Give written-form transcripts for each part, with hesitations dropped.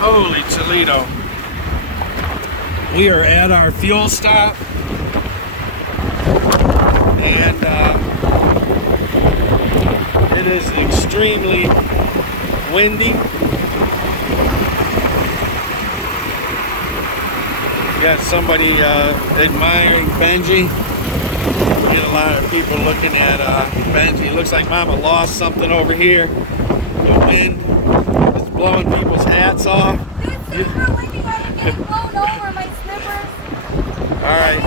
Holy Toledo. We are at our fuel stop. And it is extremely windy. Got somebody admiring Benji. Get a lot of people looking at Benji. Looks like Mama lost something over here. The wind is blowing people's hats off. Dude, how windy I am getting blown over my slippers. Alright.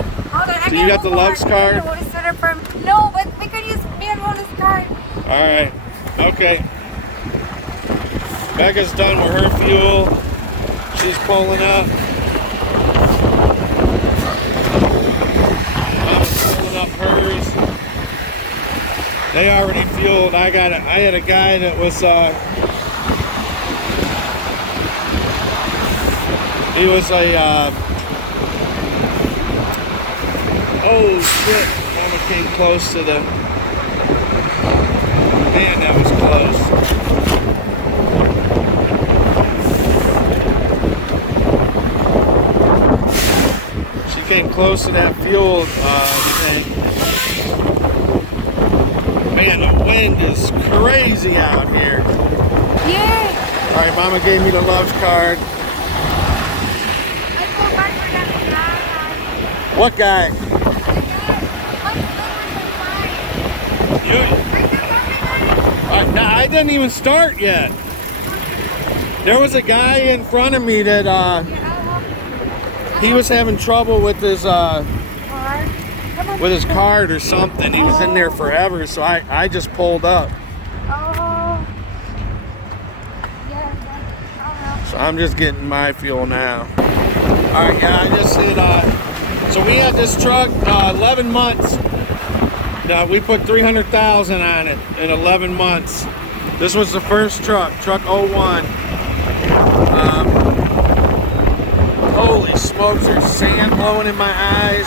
So you got the Love's card? No, but we could use me and Rhoda's card. Alright. Okay. Becca's done with her fuel. She's pulling up. Mama's pulling up hers. They already fueled. I had a guy that was he was a oh shit, Mama came close to the, man, that was close. She came close to that fuel thing. Man, the wind is crazy out here. Yeah. Alright, Mama gave me the Love's card. I go back for that guy. What guy? I didn't even start yet. There was a guy in front of me that he was having trouble with his card or something. He was in there forever, so I just pulled up. Oh. So I'm just getting my fuel now. All right, yeah, I just said. So we had this truck 11 months. We put 300,000 on it in 11 months. This was the first truck 01. Holy smokes, there's sand blowing in my eyes.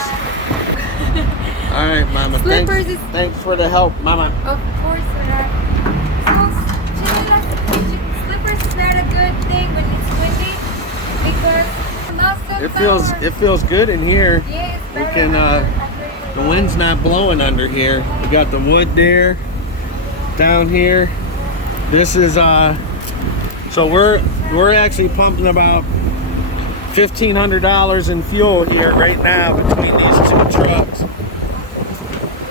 All right, Mama, thanks for the help, Mama. Of course, slippers is not a good thing when it's windy because it feels good in here. Yeah, it's we can the wind's not blowing under here. We got the wood there, down here. This is so we're actually pumping about $1,500 in fuel here right now between these two trucks.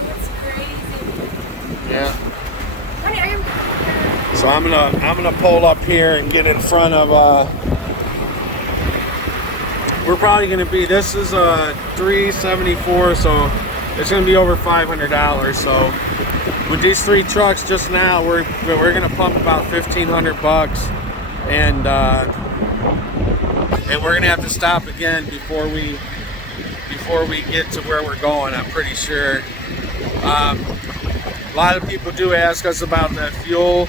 That's crazy. Yeah. So I'm gonna pull up here and get in front of we're probably gonna be, this is a 374, so it's gonna be over $500. So with these three trucks just now, we're gonna pump about $1,500, and we're gonna have to stop again before we get to where we're going. I'm pretty sure. A lot of people do ask us about that fuel.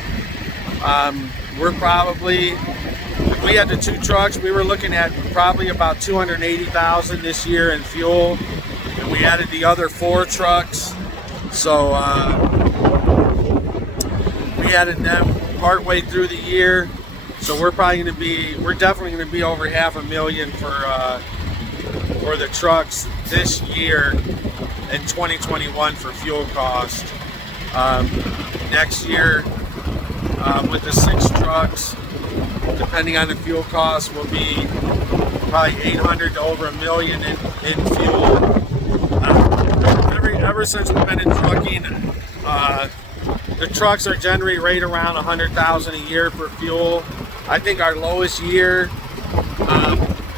We're probably, if we had the two trucks, we were looking at probably about $280,000 this year in fuel, and we added the other 4 trucks, so we added them partway through the year. So we're definitely going to be over $500,000 for the trucks this year in 2021 for fuel cost. Next year, with the 6 trucks, depending on the fuel cost, will be probably $800,000 to over $1 million in fuel. Ever since we've been in trucking, the trucks are generally right around $100,000 a year for fuel. I think our lowest year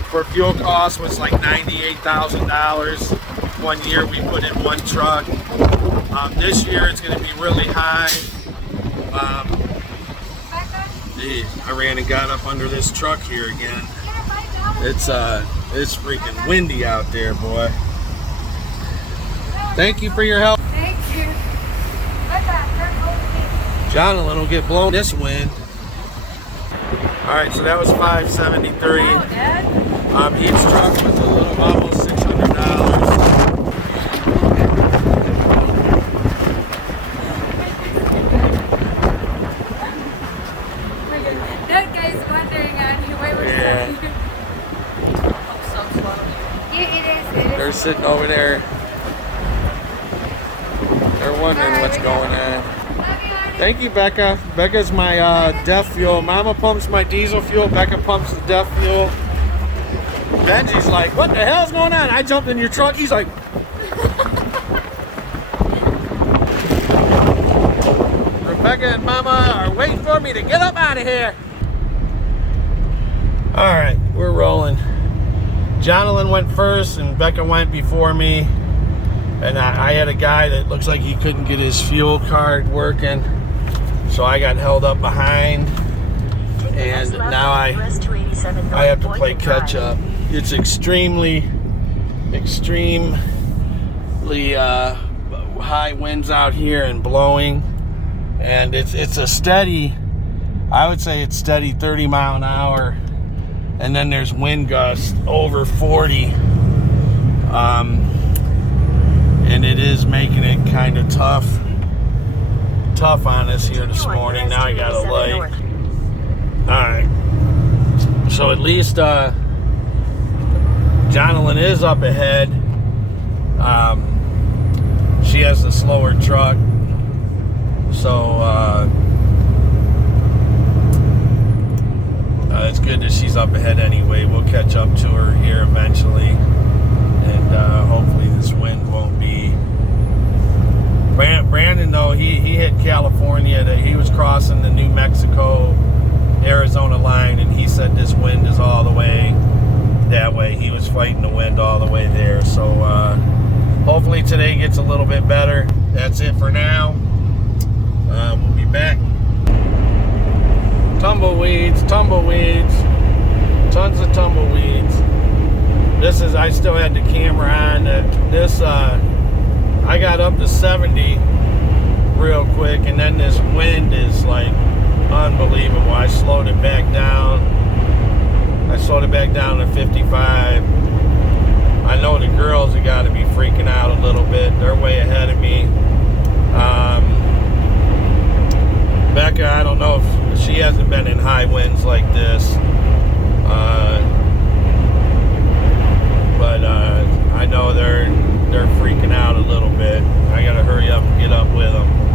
for fuel costs was like $98,000. One year we put in 1 truck. This year it's going to be really high. I ran and got up under this truck here again. It's freaking windy out there, boy. Thank you for your help. Thank you. Jonathan will get blown this wind. All right, so that was $573. Wow, Dad. Each truck was a little almost $600. That guy's one Yeah. It is. They're sitting over there. They're wondering what's going on. Thank you, Becca. Becca's my DEF fuel. Mama pumps my diesel fuel. Becca pumps the DEF fuel. Benji's like, what the hell's going on? I jumped in your truck. He's like, Rebecca and Mama are waiting for me to get up out of here. All right, we're rolling. Jonathan went first and Becca went before me. And I had a guy that looks like he couldn't get his fuel card working. So I got held up behind. And now I have to play catch up. It's extremely high winds out here and blowing. And it's a steady, I would say it's steady 30 mile an hour. And then there's wind gusts over 40. And it is making it kind of tough on us here this morning. Now I got a light. Alright. So at least Jonathan is up ahead. She has the slower truck. So it's good that she's up ahead anyway. We'll catch up to her here eventually. And hopefully this wind won't be. Brandon, though, he hit California. He was crossing the New Mexico Arizona line, and he said this wind is all the way that way. He was fighting the wind all the way there. So hopefully today gets a little bit better. That's it for now. We'll be back. Tumbleweeds, tons of tumbleweeds. I still had the camera on. I got up to 70 real quick, and then this wind is like unbelievable. I slowed it back down. To 55. I know the girls have got to be freaking out a little bit. They're way ahead of me. Becca, I don't know if she hasn't been in high winds like this.